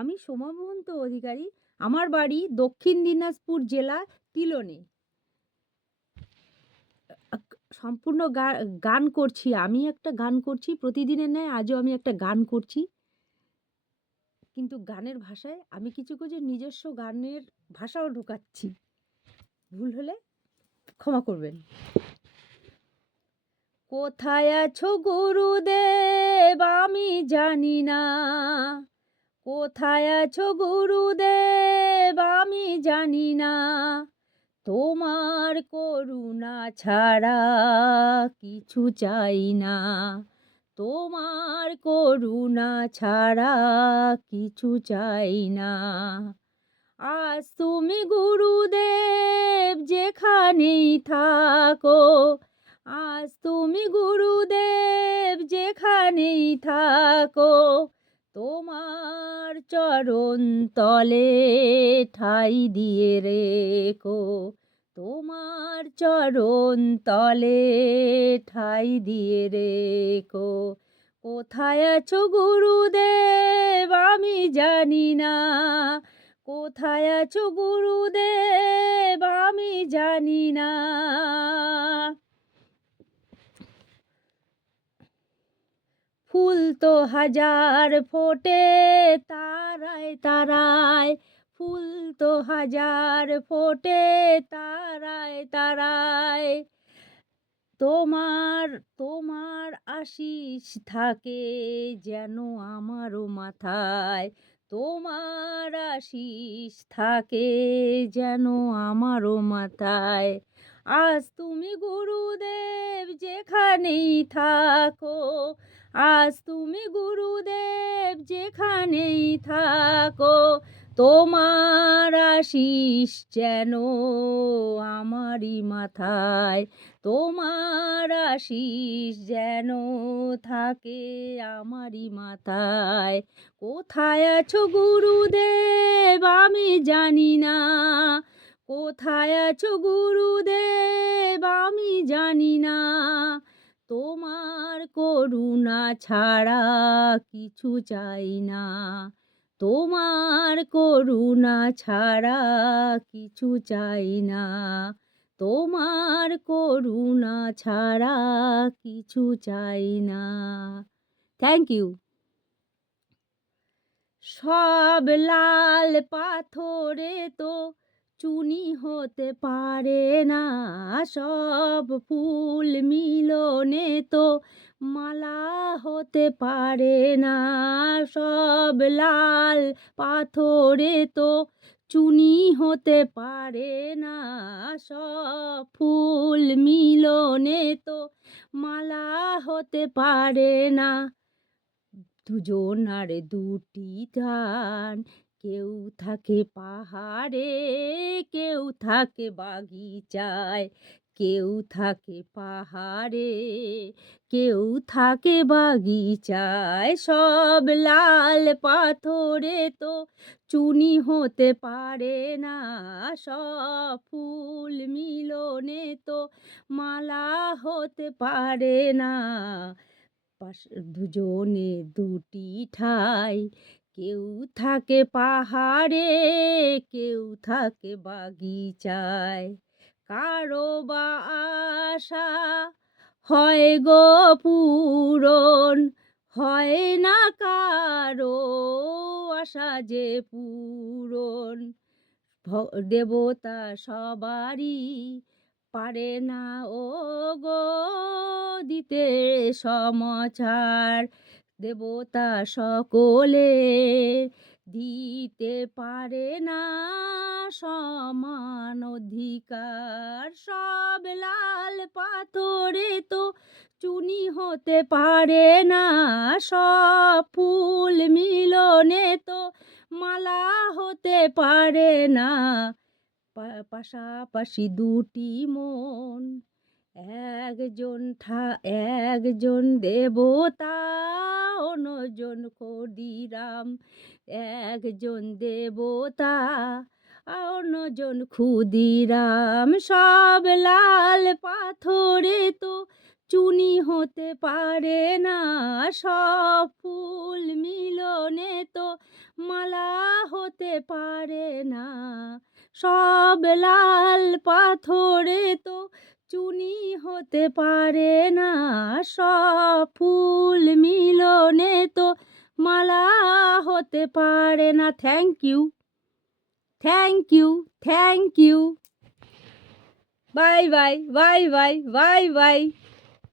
আমি সোমা মহন্ত অধিকারী। আমার বাড়ি দক্ষিণ দিনাজপুর জেলা তিলনে। আক সম্পূর্ণ গান করছি। আমি একটা গান করছি। প্রতিদিনের ন্যায় আজও আমি একটা গান করছি। কিন্তু গানের ভাষায় আমি কিছু নিজস্ব গানের ভাষাও ঢোকাচ্ছি। ভুল হলে ক্ষমা করবেন। কোথায় আছো গুরুদেব আমি জানি না। কোথায় আছো গুরুদেব আমি জানি না। তোমার করুণা ছাড়া কিছু চাই না। তোমার করুণা ছাড়া কিছু চাই না। আজ তুমি গুরুদেব যেখানেই থাকো। আজ তুমি গুরুদেব যেখানেই থাকো। তোমার চরণ তলে ঠাঁই দিয়ে রেখো। তোমার চরণ তলে ঠাঁই দিয়ে রেখো। কোথায় আছো গুরুদেব আমি জানি না। কোথায় আছো গুরুদেব আমি জানি না। ফুল তো হাজার ফোটে তারায় তারায়। ফুল তো হাজার ফোটে তারায় তারায়। তোমার তোমার আশিস থাকে যেন আমারও মাথায়। তোমার আশিস থাকে যেন আমারও মাথায়। আজ তুমি গুরুদেব যেখানেই থাকো। আজ তুমি গুরুদেব যেখানেই থাকো। তোমার আশিস যেন আমারই মাথায়। তোমার আশিস যেন থাকে আমারই মাথায়। কোথায় আছো গুরুদেব আমি জানি না। কোথায় আছো গুরুদেব আমি জানি না। তোমার করুণা ছাড়া কিছু চাই না। তোমার করুণা ছাড়া কিছু চাই না। তোমার করুণা ছাড়া কিছু চাই না। Thank you. সব লাল পাথরে তো চুনি হতে পারে না। সব ফুল মিলনে তো মালা হতে পারে না। সব লাল পাথরে তো চুনি হতে পারে না। সব ফুল মিলনে তো মালা হতে পারে না। দুজনার দুটি টান। কেউ থাকে পাহাড়ে, কেউ থাকে বাগিচায়। কেউ থাকে পাহাড়ে, কেউ থাকে বাগিচায়। সব লাল পাথরে তো চুনি হতে পারে না। সব ফুল মিলনে তো মালা হতে পারে না। দুজনে দুটি ঠাই। কেউ থাকে পাহাড়ে, কেউ থাকে বাগিচায়। কারো বা আশা হয় গো পূরণ, হয় না কারো আশা যে পূরণ। দেবতা সবারই পারে না ও গো দিতে সমাচার। দেবতা সকলে দিতে পারে না সমান অধিকার। সব লাল পাথরে তো চুনি হতে পারে না। সব ফুল মিলনে তো মালা হতে পারে না। পাশাপাশি দুটি মন, একজন দেবতা, অন্যজন ক্ষুদিরাম। একজন দেবতা, অন্যজন ক্ষুদিরাম। সব লাল পাথরে তো চুনি হতে পারে না। সব ফুল মিলনে তো মালা হতে পারে না। সব লাল পাথরে তো চুনি হতে পারে না। সব ফুল মিলনে তো মালা হতে পারে না। Thank you, thank you, thank you. Bye, bye, bye, bye, bye, by.